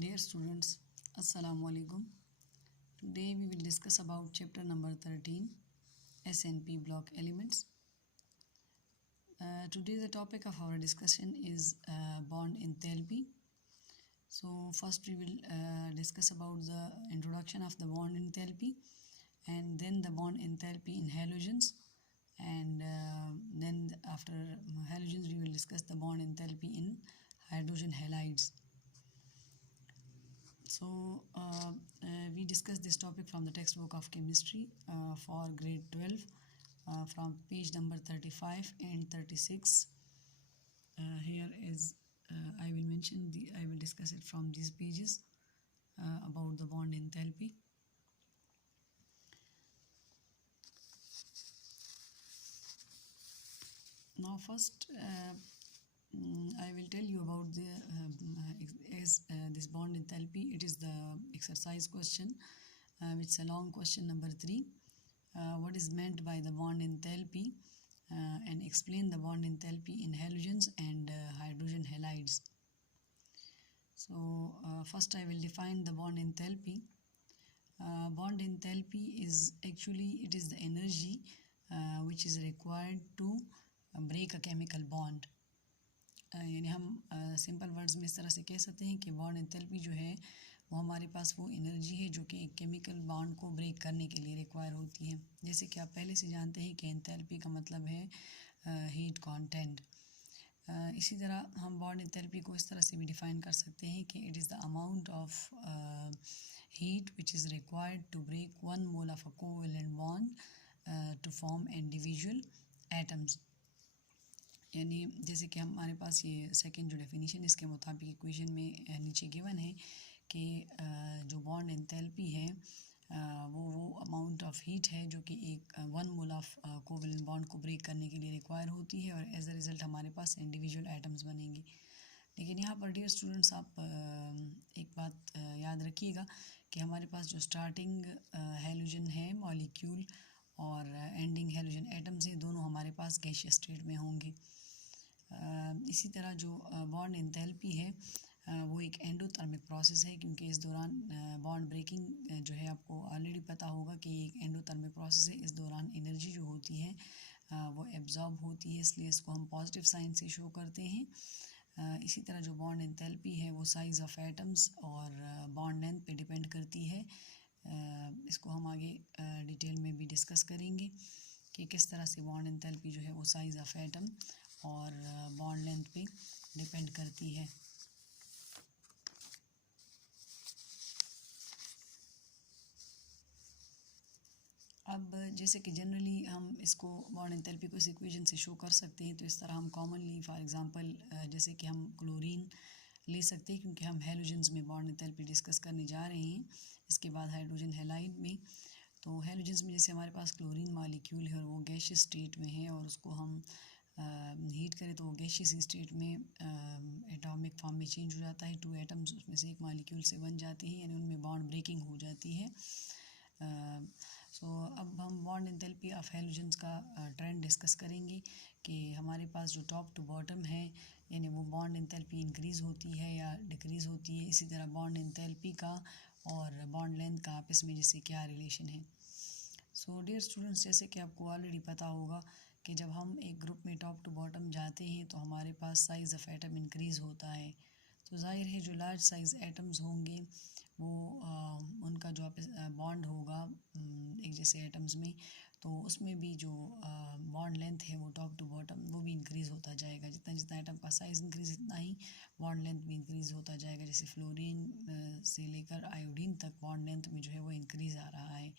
Dear students, Assalamu alaikum. Today we will discuss about chapter number 13, SNP block elements. Today the topic of our discussion is bond enthalpy. So first we will discuss about the introduction of the bond enthalpy and then the bond enthalpy in halogens, and then after halogens we will discuss the bond enthalpy in hydrogen halides. So we discussed this topic from the textbook of chemistry for grade 12 from page number 35 and 36. Here is I will discuss it from these pages about the bond enthalpy. Now first I will tell you about this bond enthalpy. It is the exercise question, which is a long question number 3. What is meant by the bond enthalpy, and explain the bond enthalpy in halogens and hydrogen halides. So first I will define the bond enthalpy. Bond enthalpy is actually it is the energy which is required to break a chemical bond. यानी हम simple words में इस तरह से कह सकते हैं कि बॉन्ड एंथैल्पी जो है वो हमारे पास वो एनर्जी है जो कि एक केमिकल बॉन्ड को ब्रेक करने के लिए रिक्वायर होती है। जैसे कि आप पहले से जानते हैं कि एंथैल्पी का मतलब है हीट कंटेंट। इसी तरह हम बॉन्ड एंथैल्पी को इस तरह से भी डिफ़ाइन कर सकते हैं कि it is the amount of heat which is required to break 1 mole of a covalent bond to form individual atoms. यानी जैसे कि हमारे पास ये सेकंड जो डेफिनेशन इसके मुताबिक इक्वेशन में नीचे गिवन है कि जो बॉन्ड एंथैल्पी है वो अमाउंट ऑफ हीट है जो कि एक 1 मोल ऑफ कोवेलेंट बॉन्ड को ब्रेक करने के लिए रिक्वायर होती है, और एज अ रिज़ल्ट हमारे पास इंडिविजुअल एटम्स बनेंगे। लेकिन यहाँ पर डियर स्टूडेंट्स आप एक बात याद रखिएगा कि हमारे पास जो स्टार्टिंग हैलोजन है मॉलिक्यूल और एंडिंग हैलोजन एटम्स हैं, दोनों हमारे पास गैसियस स्टेट में होंगे। इसी तरह जो बॉन्ड एंथैल्पी है वो एक एंडोथर्मिक प्रोसेस है, क्योंकि इस दौरान बॉन्ड ब्रेकिंग जो है आपको ऑलरेडी पता होगा कि एक एंडोथर्मिक प्रोसेस है। इस दौरान एनर्जी जो होती है वो एब्जॉर्ब होती है, इसलिए इसको हम पॉजिटिव साइन से शो करते हैं। इसी तरह जो बॉन्ड एंथैल्पी है वो साइज़ ऑफ एटम्स और बॉन्ड लेंथ पे डिपेंड करती है। इसको हम आगे डिटेल में भी डिस्कस करेंगे कि किस तरह से बॉन्ड एंथैल्पी जो है वो साइज़ ऑफ एटम और बॉन्ड लेंथ पे डिपेंड करती है। अब जैसे कि जनरली हम इसको बॉन्ड एंथैल्पी को इस इक्वेशन से शो कर सकते हैं, तो इस तरह हम कॉमनली फॉर एग्जांपल जैसे कि हम क्लोरीन ले सकते हैं, क्योंकि हम हैलोजेंस में बॉन्ड एंथैल्पी डिस्कस करने जा रहे हैं। इसके बाद हाइड्रोजन हैलाइड में, तो हैलोजेंस में जैसे हमारे पास क्लोरीन मॉलिक्यूल है और वो गैसियस स्टेट में है, और उसको हम हीट करें तो वो गैसियस स्टेट में एटॉमिक फॉर्म में चेंज हो जाता है। 2 एटम्स उसमें से एक मॉलिक्यूल से बन जाते हैं, यानी उनमें बॉन्ड ब्रेकिंग हो जाती है। अब हम बॉन्ड एंथैल्पी ऑफ हैलोजेंस का ट्रेंड डिस्कस करेंगे कि हमारे पास जो टॉप टू बॉटम है यानी वो बॉन्ड एंथैल्पी इंक्रीज़ होती है या डिक्रीज़ होती है। इसी तरह बॉन्ड एंथैल्पी का और बॉन्ड लेंथ का आपस में जैसे क्या रिलेशन है। सो डियर स्टूडेंट्स, जैसे कि आपको ऑलरेडी पता होगा कि जब हम एक ग्रुप में टॉप टू बॉटम जाते हैं तो हमारे पास साइज़ ऑफ एटम इंक्रीज़ होता है। तो जाहिर है जो लार्ज साइज़ एटम्स होंगे वो उनका जो बॉन्ड होगा एक जैसे एटम्स में, तो उसमें भी जो बॉन्ड लेंथ है वो टॉप टू बॉटम वो भी इंक्रीज़ होता जाएगा। जितना जितना एटम का साइज़ इंक्रीज़ इतना ही बॉन्ड लेंथ भी इंक्रीज़ होता जाएगा। जैसे फ्लोरीन से लेकर आयोडीन तक बॉन्ड लेंथ में जो है वो इंक्रीज़ आ रहा है।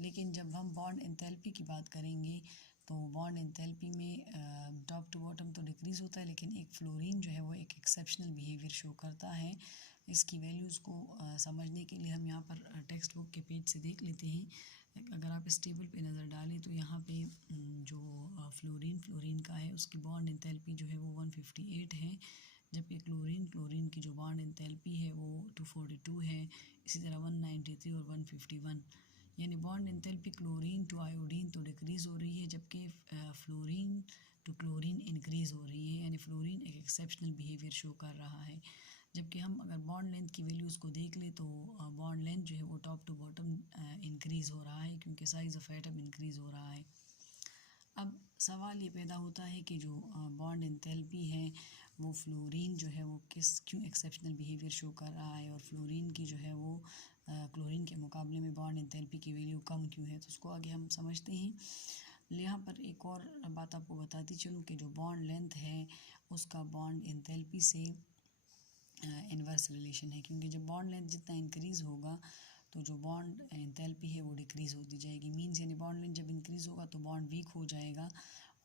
लेकिन जब हम बॉन्ड एंथैल्पी की बात करेंगे तो बॉन्ड एंथैल्पी में टॉप टू बॉटम तो डिक्रीज़ होता है, लेकिन एक फ्लोरीन जो है वो एक एक्सेप्शनल बिहेवियर शो करता है। इसकी वैल्यूज़ को समझने के लिए हम यहाँ पर टेक्स्ट बुक के पेज से देख लेते हैं। अगर आप इस टेबल पे नज़र डालें तो यहाँ पे जो फ्लोरीन का है उसकी बॉन्ड एंथैल्पी जो है वो 158 है, जबकि क्लोरीन की जो बॉन्ड एंथैल्पी है वो 242 है। इसी तरह 193 और 151, यानी bond enthalpy chlorine to iodine तो डिक्रीज़ हो रही है, जबकि फ्लोरीन टू क्लोरीन इंक्रीज़ हो रही है। यानी फ्लोरीन एक एक्सेप्शनल बिहेवियर शो कर रहा है। जबकि हम अगर बॉन्ड लेंथ की वैल्यूज़ को देख लें तो बॉन्ड लेंथ जो है वो टॉप टू बॉटम इंक्रीज़ हो रहा है क्योंकि साइज़ ऑफ एटम इंक्रीज़ हो रहा है। अब सवाल ये पैदा होता है कि जो बॉन्ड एंथैल्पी है वो फ्लोरीन जो है वो क्यों एक्सेप्शनल बिहेवियर शो कर रहा है, और फ्लोरीन की जो है वो क्लोरीन के मुकाबले में बॉन्ड एंथैल्पी की वैल्यू कम क्यों है। तो उसको आगे हम समझते हैं। यहाँ पर एक और बात आपको बताती चलूँ कि जो बॉन्ड लेंथ है उसका बॉन्ड एंथैल्पी से इन्वर्स रिलेशन है, क्योंकि जब बॉन्ड लेंथ जितना इंक्रीज़ होगा तो जो बॉन्ड एंथैल्पी है वो डिक्रीज़ होती जाएगी। मीन्स यानी बॉन्ड लेंथ जब इंक्रीज़ होगा तो बॉन्ड वीक हो जाएगा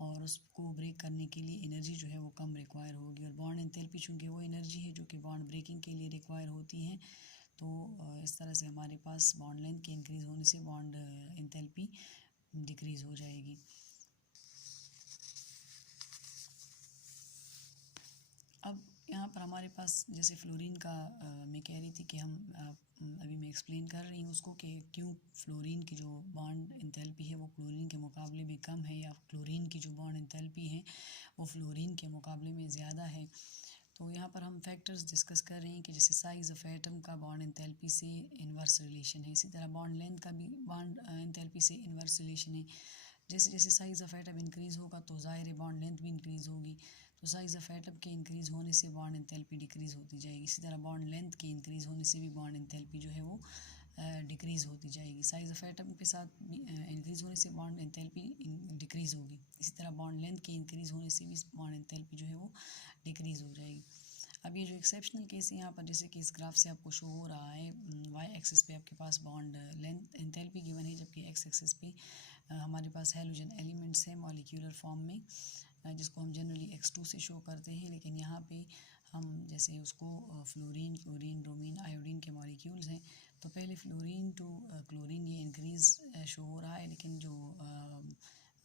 और उसको ब्रेक करने के लिए एनर्जी जो है वो कम रिक्वायर होगी। और बॉन्ड एंथैल्पी चूँकि वो एनर्जी है जो कि बॉन्ड ब्रेकिंग के लिए रिक्वायर होती है, तो इस तरह से हमारे पास बॉन्ड लेंथ के इंक्रीज़ होने से बॉन्ड एंथैल्पी डिक्रीज़ हो जाएगी। अब यहाँ पर हमारे पास जैसे फ्लोरीन का मैं कह रही थी कि हम अभी मैं एक्सप्लेन कर रही हूँ उसको कि क्यों फ्लोरीन की जो बॉन्ड एंथैल्पी है वो क्लोरीन के मुकाबले में कम है, या क्लोरीन की जो बॉन्ड एंथैल्पी है वो फ्लोरीन के मुकाबले में ज़्यादा है। तो यहाँ पर हम फैक्टर्स डिस्कस कर रहे हैं कि जैसे साइज़ ऑफ एटम का बॉन्ड एंथैल्पी से इन्वर्स रिलेशन है, इसी तरह बॉन्ड लेंथ का भी बॉन्ड एंथैल्पी से इन्वर्स रिलेशन है। जैसे जैसे साइज़ ऑफ एटम इंक्रीज़ होगा तो ज़ाहिर बॉन्ड लेंथ भी इंक्रीज़ होगी, तो साइज़ ऑफ एटम के इंक्रीज़ होने से बॉन्ड एंथैल्पी डिक्रीज़ होती जाएगी। इसी तरह बॉन्ड लेंथ के इंक्रीज़ होने से भी बॉन्ड एंथैल्पी जो है वो डिक्रीज़ होती जाएगी। साइज़ ऑफ एटम के साथ इंक्रीज़ होने से बॉन्ड एंथैल्पी डिक्रीज़ होगी। इसी तरह बॉन्ड लेंथ के इंक्रीज़ होने से भी बॉन्ड एंथैल्पी जो है वो डिक्रीज़ हो जाएगी। अब ये जो एक्सेप्शनल केस है यहाँ पर, जैसे कि इस ग्राफ से आपको शो हो रहा है, वाई एक्सिस पे आपके पास बॉन्ड लेंथ एंथैल्पी गिवन है, जबकि एक्स एक्सिस पे हमारे पास हैलोजन एलिमेंट्स हैं मॉलिक्यूलर फॉर्म में, जिसको हम जनरली x2 से शो करते हैं। लेकिन यहाँ पे हम जैसे उसको फ्लोरीन, क्लोरीन, ब्रोमीन, आयोडीन के मॉलिक्यूल्स हैं, तो पहले फ्लोरीन टू क्लोरीन ये इंक्रीज़ शो हो रहा है, लेकिन जो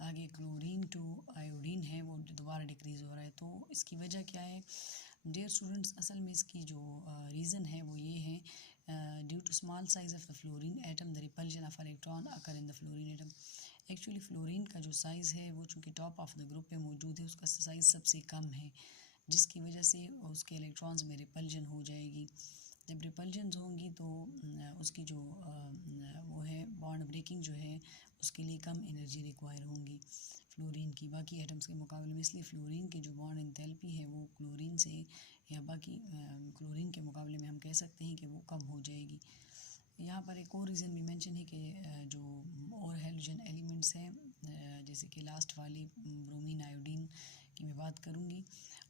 आगे क्लोरीन टू आयोडीन है वो दोबारा डिक्रीज़ हो रहा है। तो इसकी वजह क्या है डियर स्टूडेंट्स? असल में इसकी जो रीज़न है वो ये है, due to small size of the fluorine atom the repulsion of electron occur in the fluorine atom. Actually fluorine का जो साइज़ है वो चूँकि टॉप ऑफ द ग्रुप पे मौजूद है, उसका साइज़ सबसे कम है, जिसकी वजह से उसके इलेक्ट्रॉन्स में रिपल्जन हो जाएगी। जब रिपल्जन्स होंगी तो उसकी जो वो है बॉन्ड ब्रेकिंग जो है उसके लिए कम एनर्जी रिक्वायर होंगी फ्लोरीन की बाकी एटम्स के मुकाबले में। इसलिए फ्लोरीन की जो बॉन्ड एंथैल्पी है वो क्लोरीन से या बाकी क्लोरीन के मुकाबले में हम कह सकते हैं कि वो कम हो जाएगी। यहाँ पर एक और रीज़न भी मेंशन है कि जो और हैलोजन एलिमेंट्स हैं, जैसे कि लास्ट वाली ब्रोमीन, आयोडीन की मैं बात करूँगी,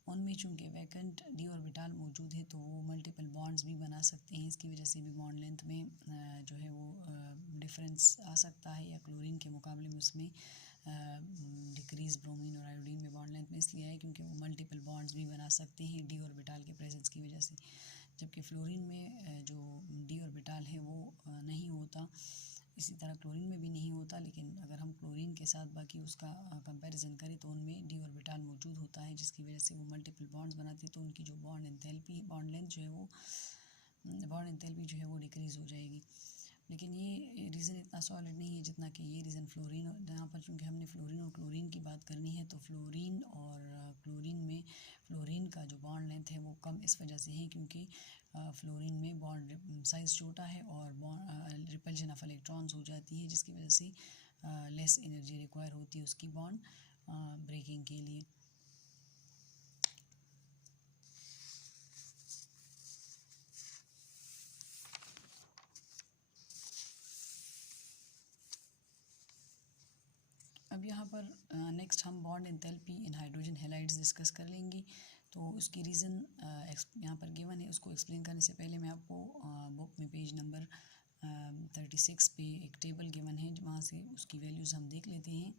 उनमें चूँकि वैकेंट डी ऑर्बिटल मौजूद है तो वो मल्टीपल बॉन्ड्स भी बना सकते हैं। इसकी वजह से भी बॉन्ड लेंथ में जो है वो डिफरेंस आ सकता है, या क्लोरीन के मुकाबले में उसमें डिक्रीज़ ब्रोमीन और आयोडीन में बॉन्ड लेंथ में इसलिए है क्योंकि वो मल्टीपल बॉन्ड्स भी बना सकते हैं डी ऑर्बिटल के प्रेजेंस की वजह से। जबकि फ्लोरीन में जो डी ऑर्बिटल है वो नहीं होता, इसी तरह क्लोरीन में भी नहीं होता। लेकिन अगर हम क्लोरीन के साथ बाकी उसका कंपैरिजन करें तो उनमें डी ऑर्बिटल मौजूद होता है, जिसकी वजह से वो मल्टीपल बॉन्ड्स बनाती है, तो उनकी जो बॉन्ड एंथैल्पी, बॉन्ड लेंथ जो है वो बॉन्ड एंथैल्पी जो है वो डिक्रीज़ हो जाएगी। लेकिन ये रीज़न इतना सॉलिड नहीं है जितना कि ये रीज़न फ्लोरीन, जहाँ पर चूँकि हमने फ्लोरीन और क्लोरीन की बात करनी है तो फ्लोरीन और क्लोरीन में फ्लोरीन का जो बॉन्ड लेंथ है वो कम इस वजह से है क्योंकि फ्लोरीन में बॉन्ड साइज़ छोटा है और बॉन्ड रिपल्जन ऑफ इलेक्ट्रॉन्स हो जाती है, जिसकी वजह से लेस एनर्जी रिक्वायर होती है उसकी बॉन्ड ब्रेकिंग के लिए। अब यहाँ पर नेक्स्ट हम बॉन्ड एंथैल्पी इन हाइड्रोजन हैलाइड्स डिस्कस कर लेंगे। तो उसकी रीज़न यहाँ पर गिवन है, उसको एक्सप्लेन करने से पहले मैं आपको बुक में पेज नंबर 36 पे एक टेबल गिवन है, वहाँ से उसकी वैल्यूज़ हम देख लेते हैं।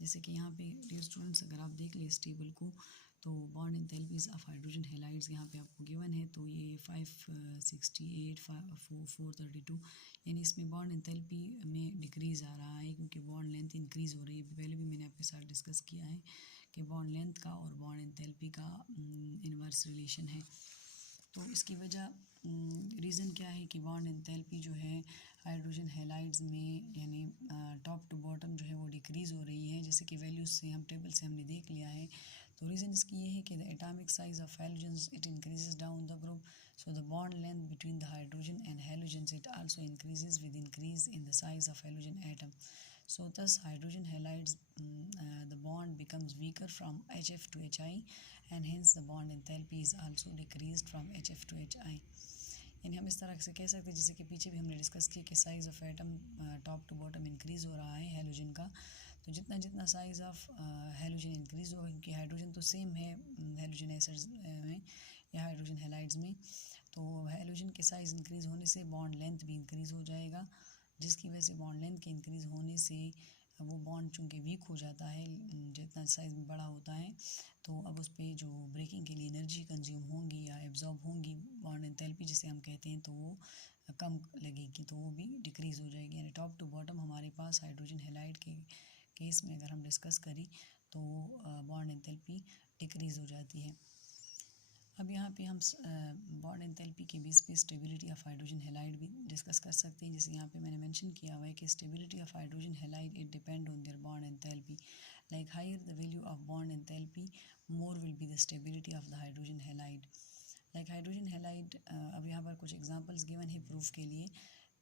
जैसे कि यहाँ पे डियर स्टूडेंट्स अगर आप देख लें इस टेबल को, तो बॉन्ड एंथैल्पीज़ ऑफ हाइड्रोजन हैलाइड्स यहाँ पे आपको गिवन है। तो ये 568, 432, यानी इसमें बॉन्ड एंथैल्पी में डिक्रीज़ आ रहा है क्योंकि बॉन्ड लेंथ इंक्रीज़ हो रही है। पहले भी मैंने आपके साथ डिस्कस किया है कि बॉन्ड लेंथ का और बॉन्ड एंथैल्पी का इन्वर्स रिलेशन है। तो इसकी वजह रीज़न क्या है कि बॉन्ड एंथैल्पी जो है हाइड्रोजन हैलाइड्स में यानी टॉप टू बॉटम जो है वो डिक्रीज़ हो रही है। जैसे कि वैल्यूज़ से हम टेबल से हमने देख लिया है, तो रीज़न इसकी ये है कि the atomic size of halogens it increases down the group, so the bond length between the hydrogen and halogens it also increases with increase in the size of halogen atom. So thus hydrogen halides the bond becomes weaker from HF to HI, and hence the bond enthalpy is also decreased from HF to HI. यानी हम इस तरह से कह सकते हैं जैसे कि पीछे भी हमने डिस्कस किया कि size of atom top to bottom increase हो रहा है हैलोजन का. तो जितना जितना साइज़ ऑफ हैलोजन इंक्रीज़ होगा, क्योंकि हाइड्रोजन तो सेम है हैलोजन एसिड्स में या हाइड्रोजन हैलाइड्स में, तो हैलोजन के साइज़ इंक्रीज़ होने से बॉन्ड लेंथ भी इंक्रीज़ हो जाएगा, जिसकी वजह से बॉन्ड लेंथ के इंक्रीज़ होने से वो बॉन्ड चूँकि वीक हो जाता है जितना साइज़ बड़ा होता है, तो अब उस पर जो ब्रेकिंग के लिए एनर्जी कंज्यूम होंगी या एब्जॉर्ब होंगी बॉन्ड एंथैल्पी जिसे हम कहते हैं, तो वो कम लगेगी, तो वो भी डिक्रीज़ हो जाएगी. यानी टॉप टू बॉटम हमारे पास हाइड्रोजन हैलाइड के केस में अगर हम डिस्कस करें तो बॉन्ड एंथैल्पी डिक्रीज़ हो जाती है. अब यहाँ पे हम बॉन्ड एंथैल्पी के बेस पे स्टेबिलिटी ऑफ हाइड्रोजन हैलाइड भी डिस्कस कर सकते हैं. जैसे यहाँ पे मैंने मेंशन किया हुआ है कि stability of hydrogen halide it depend on their bond enthalpy. Like higher the value of bond enthalpy more will be the stability of the hydrogen halide. Like hydrogen halide, अब यहाँ पर कुछ एग्जांपल्स गिवन है proof के लिए.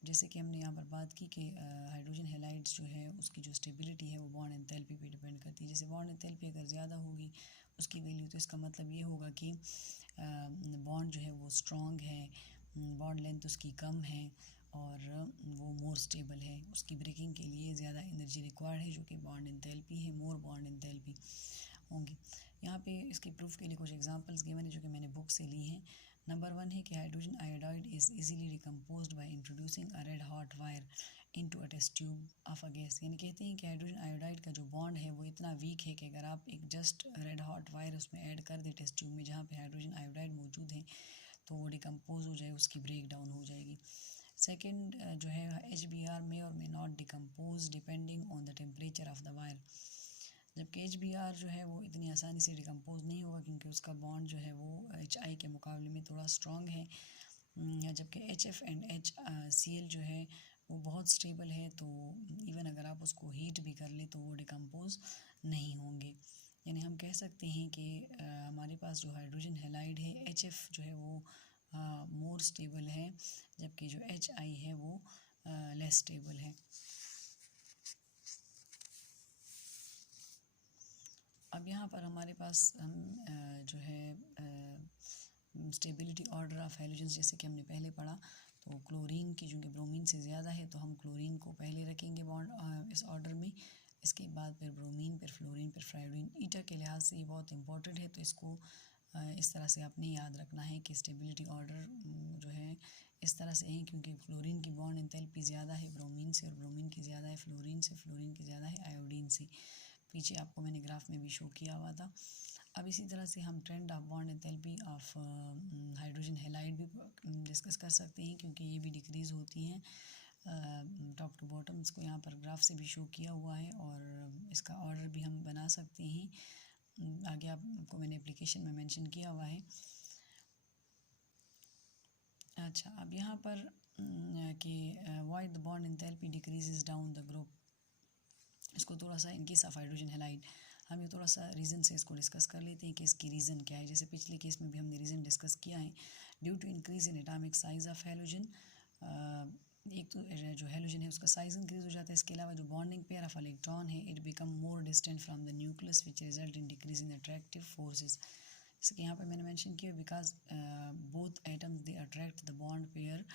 जैसे कि हमने यहाँ पर बात की कि हाइड्रोजन हैलाइड्स जो है उसकी जो स्टेबिलिटी है वो बॉन्ड एंथैल्पी पे डिपेंड करती है. जैसे बॉन्ड एंथैल्पी अगर ज़्यादा होगी उसकी वैल्यू, तो इसका मतलब ये होगा कि बॉन्ड जो है वो स्ट्रॉन्ग है, बॉन्ड लेंथ उसकी कम है और वो मोर स्टेबल है. उसकी ब्रेकिंग के लिए ज़्यादा एनर्जी रिक्वायर्ड है जो कि बॉन्ड एंथैल्पी है, मोर बॉन्ड एंथैल्पी होंगी. यहाँ पे इसकी प्रूफ के लिए कुछ एग्जांपल्स गिवन है जो कि मैंने बुक से ली हैं. नंबर 1 है कि hydrogen iodide is easily decomposed by introducing a red hot wire into a test tube of a gas. यानी कहते हैं कि हाइड्रोजन आयोडाइड का जो बॉन्ड है वो इतना वीक है कि अगर आप एक जस्ट रेड हॉट वायर उसमें ऐड कर दे टेस्ट ट्यूब में जहाँ पे हाइड्रोजन आयोडाइड मौजूद है, तो वो डिकम्पोज हो जाए, उसकी ब्रेक डाउन हो जाएगी. सेकेंड जो है HBr मे और may not decompose depending on the temperature of the wire. जबकि HBr जो है वो इतनी आसानी से डिकम्पोज नहीं होगा क्योंकि उसका बॉन्ड जो है वो HI के मुकाबले में थोड़ा स्ट्रॉन्ग है. जबकि HF एंड HCl जो है वो बहुत स्टेबल है, तो इवन अगर आप उसको हीट भी कर ले तो वो डिकम्पोज नहीं होंगे. यानी हम कह सकते हैं कि हमारे पास जो हाइड्रोजन हैलाइड है HF जो है वो मोर स्टेबल है, जबकि जो HI है वो लेस स्टेबल है. अब यहाँ पर हमारे पास हम जो है स्टेबिलिटी ऑर्डर ऑफ हैलोजेंस जैसे कि हमने पहले पढ़ा, तो क्लोरीन की चूँकि ब्रोमीन से ज़्यादा है तो हम क्लोरीन को पहले रखेंगे बॉन्ड इस ऑर्डर में, इसके बाद फिर ब्रोमीन, फिर फ्लोरीन, फिर फ्लोरीन. ईटा के लिहाज से ये बहुत इंपॉर्टेंट है, तो इसको इस तरह से आपने याद रखना है कि स्टेबिलिटी ऑर्डर जो है इस तरह से है, क्योंकि फ्लोरीन की बॉन्ड एंथैल्पी ज़्यादा है ब्रोमीन से और ब्रोमीन की ज़्यादा है फ्लोरीन से, फ्लोरीन की ज़्यादा है आयोडीन से. पीछे आपको मैंने ग्राफ में भी शो किया हुआ था. अब इसी तरह से हम trend of bond enthalpy of hydrogen halide भी डिस्कस कर सकते हैं, क्योंकि ये भी डिक्रीज़ होती हैं टॉप टू बॉटम. इसको यहाँ पर ग्राफ से भी शो किया हुआ है और इसका ऑर्डर भी हम बना सकते हैं. आगे आपको मैंने एप्लीकेशन में मेंशन किया हुआ है. अच्छा, अब यहाँ पर कि why the bond enthalpy decreases down the group, इसको थोड़ा सा in case of hydrogen halide हम ये थोड़ा सा रीज़न से इसको डिस्कस कर लेते हैं कि इसकी रीज़न क्या है. जैसे पिछले केस में भी हमने रीज़न डिस्कस किया है. Due to increase in atomic size of halogen, एक तो जो हैलोजन है उसका साइज़ इंक्रीज़ हो जाता है. इसके अलावा जो बॉन्डिंग पेयर ऑफ इलेक्ट्रॉन है it become more distant from the nucleus which result in decrease in attractive forces. जैसे कि यहाँ पर मैंने मेंशन किया because both atoms they attract the bond pair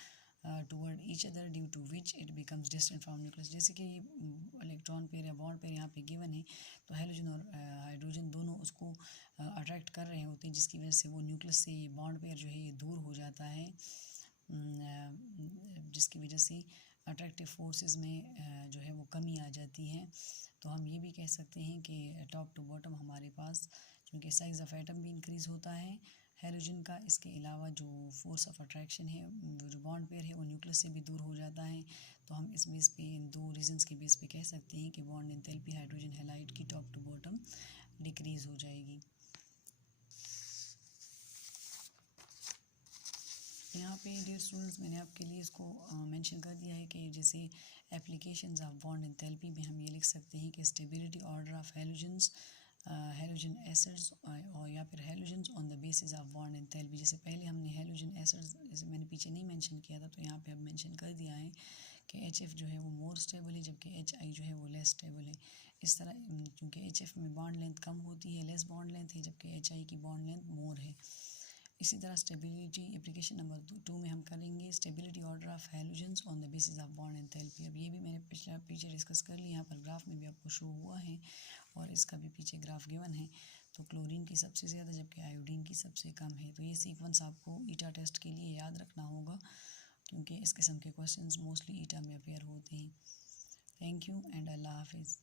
toward each other due to which it becomes distant from nucleus. जैसे कि electron pair या bond pair यहाँ पे गिवन है, तो हैलोजन और हाइड्रोजन दोनों उसको अट्रैक्ट कर रहे होते हैं, जिसकी वजह से वो न्यूक्लियस से ये बॉन्ड पेयर जो है ये दूर हो जाता है, जिसकी वजह से अट्रैक्टिव फोर्सेस में जो है वो कमी आ जाती है. तो हम ये भी कह सकते हैं कि टॉप टू बॉटम हमारे पास क्योंकि साइज़ ऑफ एटम भी इंक्रीज़ होता है हैलोजन का, इसके अलावा जो फोर्स ऑफ अट्रैक्शन है जो बॉन्ड पेयर है वो न्यूक्लियस से भी दूर हो जाता है. तो हम इस बेस पे इन दो रीजंस के बेस पे कह सकते हैं कि बॉन्ड एंथैल्पी हाइड्रोजन हैलाइड की टॉप टू बॉटम डिक्रीज़ हो जाएगी. यहाँ पे डियर स्टूडेंट्स मैंने आपके लिए इसको मेंशन कर दिया है कि जैसे एप्लीकेशंस ऑफ बॉन्ड एंथैल्पी में हम ये लिख सकते हैं कि stability order of halogens halogen acids और या फिर halogens on the basis of bond enthalpy. जैसे पहले हमने हेलोजन एसिड्स, जैसे मैंने पीछे नहीं मेंशन किया था तो यहाँ पे अब मेंशन कर दिया है कि HF जो है वो मोर स्टेबल है, जबकि HI जो है वो लेस स्टेबल है। इस तरह क्योंकि HF में बॉन्ड लेंथ कम होती है, लेस बॉन्ड लेंथ है, जबकि HI की बॉन्ड लेंथ मोर है। इसी तरह स्टेबिलिटी एप्लीकेशन नंबर 2 में हम करेंगे stability order of halogens on the basis of bond enthalpy. अब ये भी मैंने पीछे डिस्कस कर लिया, यहाँ पर ग्राफ में भी आपको शो हुआ है और इसका भी पीछे ग्राफ गिवन है। तो क्लोरीन की सबसे ज़्यादा जबकि आयोडीन की सबसे कम है। तो ये सीक्वेंस आपको ईटा टेस्ट के लिए याद रखना होगा, क्योंकि इस किस्म के क्वेश्चंस मोस्टली ईटा में अपेयर होते हैं। थैंक यू एंड अल्लाह हाफिज़।